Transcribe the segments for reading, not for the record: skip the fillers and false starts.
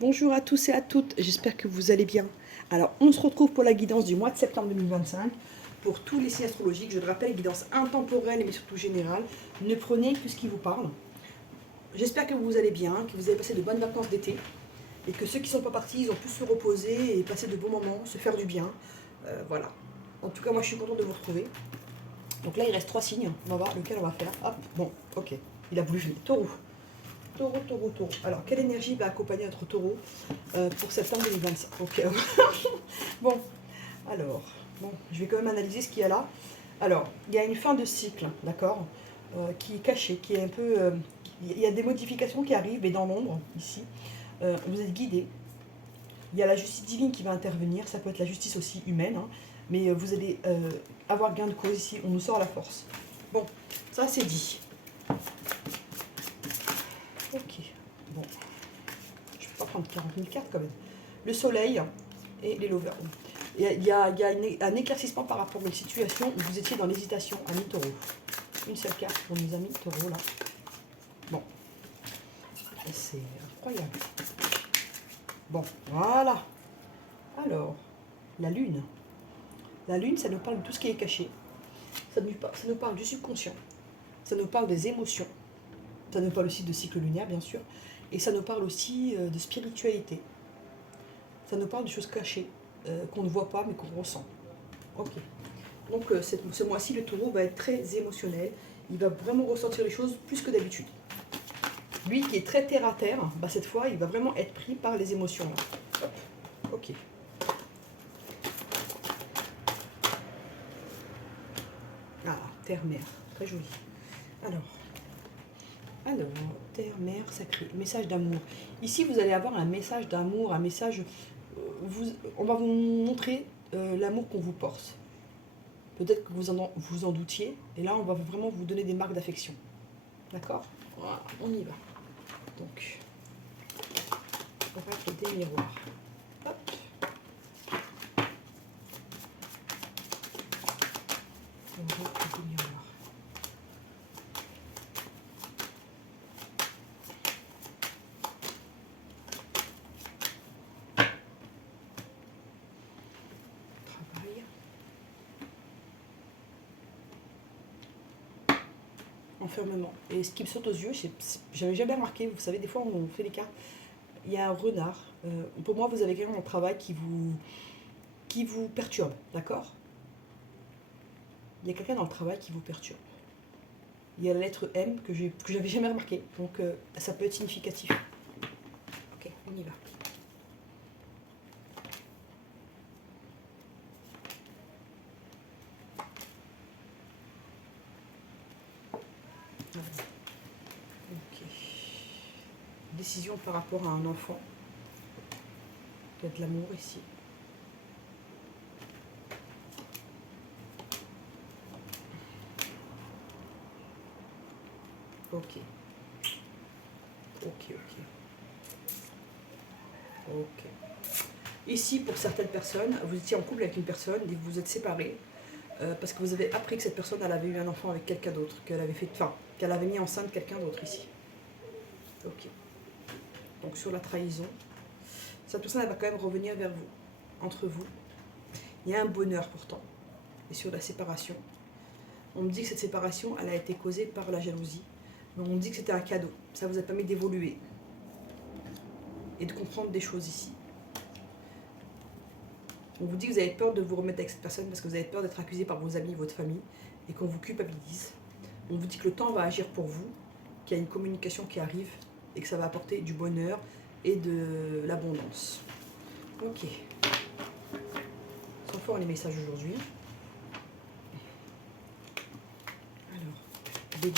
Bonjour à tous et à toutes, j'espère que vous allez bien. Alors, on se retrouve pour la guidance du mois de septembre 2025 pour tous les signes astrologiques. Je le rappelle, guidance intemporelle mais surtout générale. Ne prenez que ce qui vous parle. J'espère que vous allez bien, que vous avez passé de bonnes vacances d'été et que ceux qui ne sont pas partis, ils ont pu se reposer et passer de bons moments, se faire du bien. Voilà. En tout cas, moi, je suis contente de vous retrouver. Donc là, il reste 3 signes. On va voir lequel on va faire. Hop, bon, ok. Il a voulu finir. Taureau. Taureau, taureau, taureau. Alors, quelle énergie va accompagner notre taureau pour septembre 2025? Ok. Bon, alors, bon, je vais quand même analyser ce qu'il y a là. Alors, il y a une fin de cycle, d'accord, qui est cachée, qui est un peu... il y a des modifications qui arrivent, mais dans l'ombre, ici. Vous êtes guidé. Il y a la justice divine qui va intervenir. Ça peut être la justice aussi humaine, hein, mais vous allez avoir gain de cause ici. On nous sort la force. Bon, ça c'est dit. Ok, bon. Je ne peux pas prendre 40 000 cartes quand même. Le soleil et les lovers. Il y a un éclaircissement par rapport à une situation où vous étiez dans l'hésitation, amis taureau. Une seule carte pour nos amis taureaux là. Bon, c'est incroyable. Bon, voilà. Alors, la lune. La lune, ça nous parle de tout ce qui est caché. Ça nous parle du subconscient. Ça nous parle des émotions. Ça nous parle aussi de cycle lunaire, bien sûr. Et ça nous parle aussi de spiritualité. Ça nous parle de choses cachées, qu'on ne voit pas, mais qu'on ressent. Ok. Donc ce mois-ci, le taureau va être très émotionnel. Il va vraiment ressentir les choses plus que d'habitude. Lui qui est très terre à terre, bah, cette fois, il va vraiment être pris par les émotions. Là. Hop. Ok. Ah, terre-mère. Très joli. Alors, terre-mère sacrée. Message d'amour. Ici, vous allez avoir un message d'amour, un message... on va vous montrer l'amour qu'on vous porte. Peut-être que vous en doutiez. Et là, on va vraiment vous donner des marques d'affection. D'accord? Voilà, on y va. Donc, on va mettre des miroirs. Hop. On va mettre des miroirs. Travail. Enfermement. Et ce qui me saute aux yeux, j'avais jamais remarqué, vous savez, des fois on fait les cartes, il y a un renard. Pour moi, vous avez quelqu'un dans le travail qui vous perturbe, d'accord? Il y a quelqu'un dans le travail qui vous perturbe. Il y a la lettre M que j'avais jamais remarqué, donc ça peut être significatif. Ok, on y va. Ok. Décision par rapport à un enfant. Il y a de l'amour ici. Ok. Ok, ok. Ok. Ici, pour certaines personnes, vous étiez en couple avec une personne et vous vous êtes séparés parce que vous avez appris que cette personne elle avait eu un enfant avec quelqu'un d'autre, qu'elle avait mis enceinte quelqu'un d'autre ici. Ok. Donc sur la trahison, cette personne elle va quand même revenir vers vous, entre vous. Il y a un bonheur pourtant. Et sur la séparation, on me dit que cette séparation elle a été causée par la jalousie, mais on me dit que c'était un cadeau. Ça vous a permis d'évoluer et de comprendre des choses ici. On vous dit que vous avez peur de vous remettre avec cette personne parce que vous avez peur d'être accusé par vos amis, votre famille, et qu'on vous culpabilise. On vous dit que le temps va agir pour vous, qu'il y a une communication qui arrive et que ça va apporter du bonheur et de l'abondance. Ok. Sont forts les messages aujourd'hui. Alors, Béline.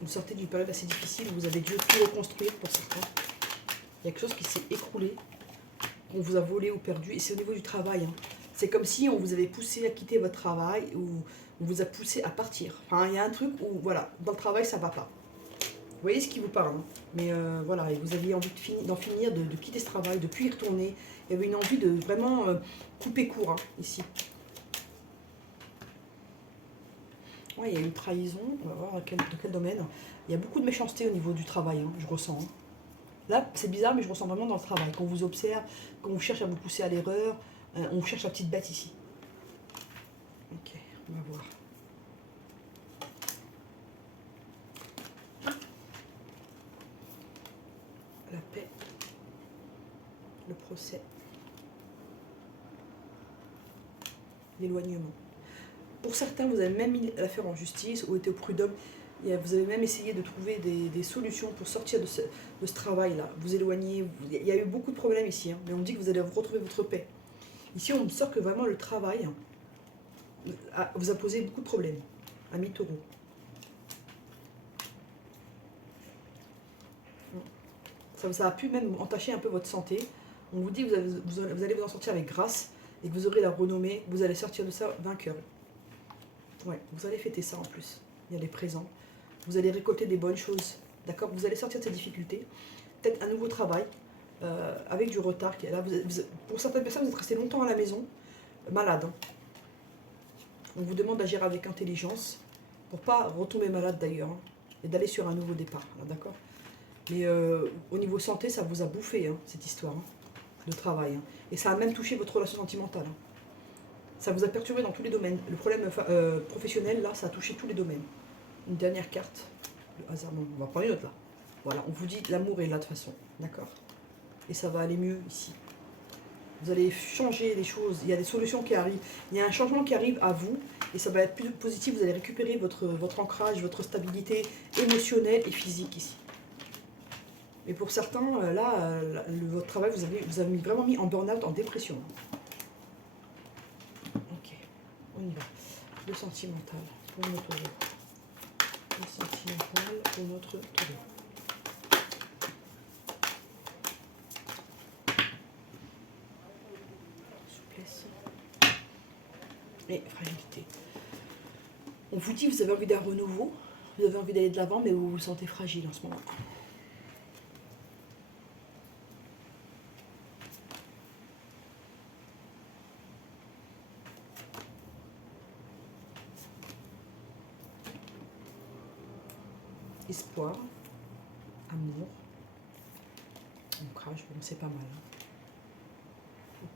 Vous sortez d'une période assez difficile où vous avez dû tout reconstruire pour certains. Il y a quelque chose qui s'est écroulé, qu'on vous a volé ou perdu, et c'est au niveau du travail. Hein. C'est comme si on vous avait poussé à quitter votre travail ou on vous a poussé à partir. Enfin, il y a un truc où, voilà, dans le travail, ça ne va pas. Vous voyez ce qui vous parle. Hein. Mais voilà, et vous aviez envie d'en finir, de quitter ce travail, de ne plus y retourner. Il y avait une envie de vraiment couper court, hein, ici. Ouais, il y a une trahison, on va voir dans quel domaine. Il y a beaucoup de méchanceté au niveau du travail, hein, je ressens. Hein. Là, c'est bizarre, mais je ressens vraiment dans le travail. Quand on vous observe, quand on cherche à vous pousser à l'erreur, on cherche la petite bête ici. Ok, on va voir. La paix, le procès, l'éloignement. Pour certains, vous avez même mis l'affaire en justice ou été au prud'homme. Vous avez même essayé de trouver des solutions pour sortir de ce travail-là. Vous éloigner. Il y a eu beaucoup de problèmes ici, hein, mais on dit que vous allez retrouver votre paix. Ici, on me sort que vraiment le travail vous a posé beaucoup de problèmes. Ami taureau. Ça a pu même entacher un peu votre santé. On vous dit que vous allez vous en sortir avec grâce et que vous aurez la renommée. Vous allez sortir de ça vainqueur. Ouais, vous allez fêter ça en plus. Il y a des présents. Vous allez récolter des bonnes choses. D'accord. Vous allez sortir de ces difficultés. Peut-être un nouveau travail avec du retard qui est là. Pour certaines personnes, vous êtes resté longtemps à la maison, malade. Hein. On vous demande d'agir avec intelligence pour pas retomber malade d'ailleurs hein, et d'aller sur un nouveau départ. D'accord. Mais au niveau santé, ça vous a bouffé, hein, cette histoire hein, de travail. Hein. Et ça a même touché votre relation sentimentale. Hein. Ça vous a perturbé dans tous les domaines. Le problème professionnel, là, ça a touché tous les domaines. Une dernière carte. Le hasard, non, on va prendre une autre là. Voilà, on vous dit l'amour est là de toute façon. D'accord. Et ça va aller mieux ici. Vous allez changer les choses. Il y a des solutions qui arrivent. Il y a un changement qui arrive à vous. Et ça va être plus positif. Vous allez récupérer votre ancrage, votre stabilité émotionnelle et physique ici. Et pour certains, votre travail, vous avez vraiment mis en burn-out, en dépression. Ok, on y va. Le sentimental pour notre taureau. Le sentimental pour notre taureau. Souplesse. Et fragilité. On vous dit que vous avez envie d'un renouveau, vous avez envie d'aller de l'avant, mais vous vous sentez fragile en ce moment. Espoir, amour, ancrage, bon, c'est pas mal.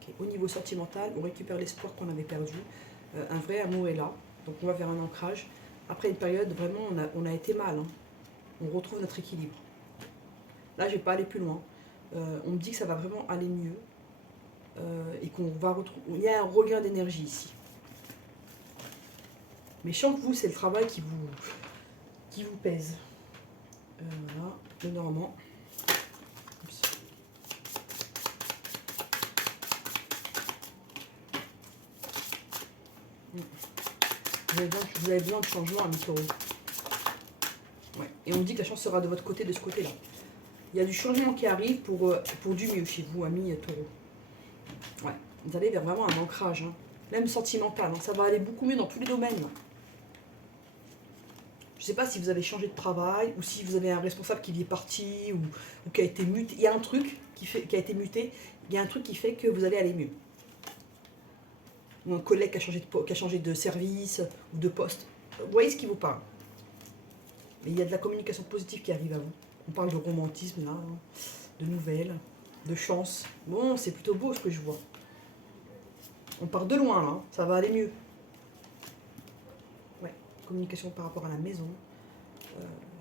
Okay. Au niveau sentimental, on récupère l'espoir qu'on avait perdu. Un vrai amour est là, donc on va vers un ancrage. Après une période, vraiment, on a été mal. Hein. On retrouve notre équilibre. Là, je ne vais pas aller plus loin. On me dit que ça va vraiment aller mieux et qu'on va retrouver. Il y a un regain d'énergie ici. Mais je sens que vous, c'est le travail qui vous pèse. Voilà, le normand. Vous avez besoin de changement à mi-taureau. Ouais. Et on me dit que la chance sera de votre côté, de ce côté-là. Il y a du changement qui arrive pour du mieux chez vous, amis taureau. Ouais. Vous allez vers vraiment un ancrage, hein. Même sentimental. Hein. Ça va aller beaucoup mieux dans tous les domaines. Je ne sais pas si vous avez changé de travail ou si vous avez un responsable qui est parti ou qui a été muté. Il y a un truc qui a été muté. Il y a un truc qui fait que vous allez aller mieux. Ou un collègue qui a changé de service ou de poste. Vous voyez ce qui vous parle. Mais il y a de la communication positive qui arrive à vous. On parle de romantisme, là, de nouvelles, de chance. Bon, c'est plutôt beau ce que je vois. On part de loin, là. Hein. Ça va aller mieux. Ouais, communication par rapport à la maison.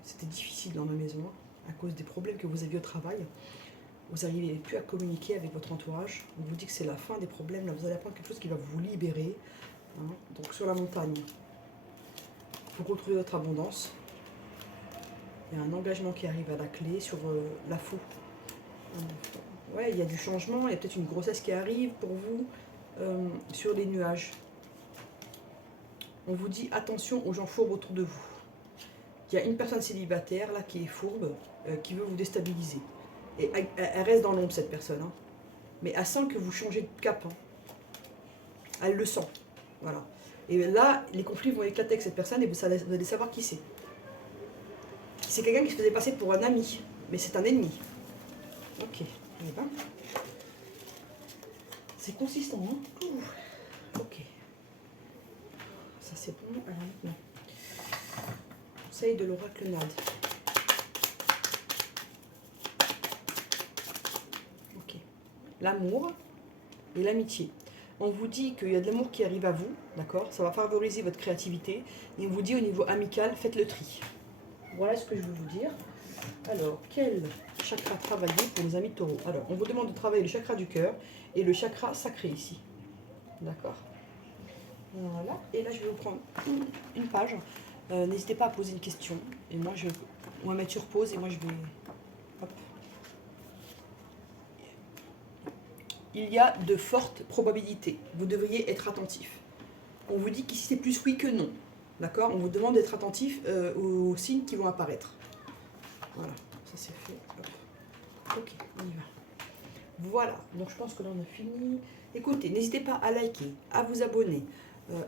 C'était difficile dans la maison, hein, à cause des problèmes que vous aviez au travail. Vous n'arrivez plus à communiquer avec votre entourage. On vous dit que c'est la fin des problèmes. Là, vous allez apprendre quelque chose qui va vous libérer. Hein. Donc sur la montagne, pour retrouver votre abondance, il y a un engagement qui arrive à la clé sur la faux. Ouais, il y a du changement. Il y a peut-être une grossesse qui arrive pour vous sur les nuages. On vous dit attention aux gens fourbes autour de vous. Il y a une personne célibataire là qui est fourbe, qui veut vous déstabiliser. Et elle reste dans l'ombre, cette personne. Hein. Mais elle sent que vous changez de cap. Hein. Elle le sent. Voilà. Et là, les conflits vont éclater avec cette personne et vous allez savoir qui c'est. C'est quelqu'un qui se faisait passer pour un ami, mais c'est un ennemi. Ok. C'est consistant. Hein. Ok. Ça, c'est bon. Alors maintenant. conseils de l'oracle Nade. Ok. L'amour et l'amitié. On vous dit qu'il y a de l'amour qui arrive à vous, d'accord? Ça va favoriser votre créativité. Et on vous dit au niveau amical, faites le tri. Voilà ce que je veux vous dire. Alors, quel chakra travailler pour les amis de taureau? Alors, on vous demande de travailler le chakra du cœur et le chakra sacré ici. D'accord? Voilà. Et là, je vais vous prendre une page. N'hésitez pas à poser une question. Et moi, on va mettre sur pause et moi, je vais... Hop. Il y a de fortes probabilités. Vous devriez être attentif. On vous dit qu'ici, c'est plus oui que non. D'accord? On vous demande d'être attentif aux signes qui vont apparaître. Voilà, ça c'est fait. Hop. Ok, on y va. Voilà, donc je pense que là on a fini. Écoutez, n'hésitez pas à liker, à vous abonner,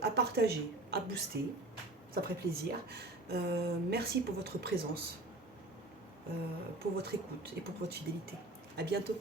à partager, à booster. Ça ferait plaisir. Merci pour votre présence, pour votre écoute et pour votre fidélité. À bientôt.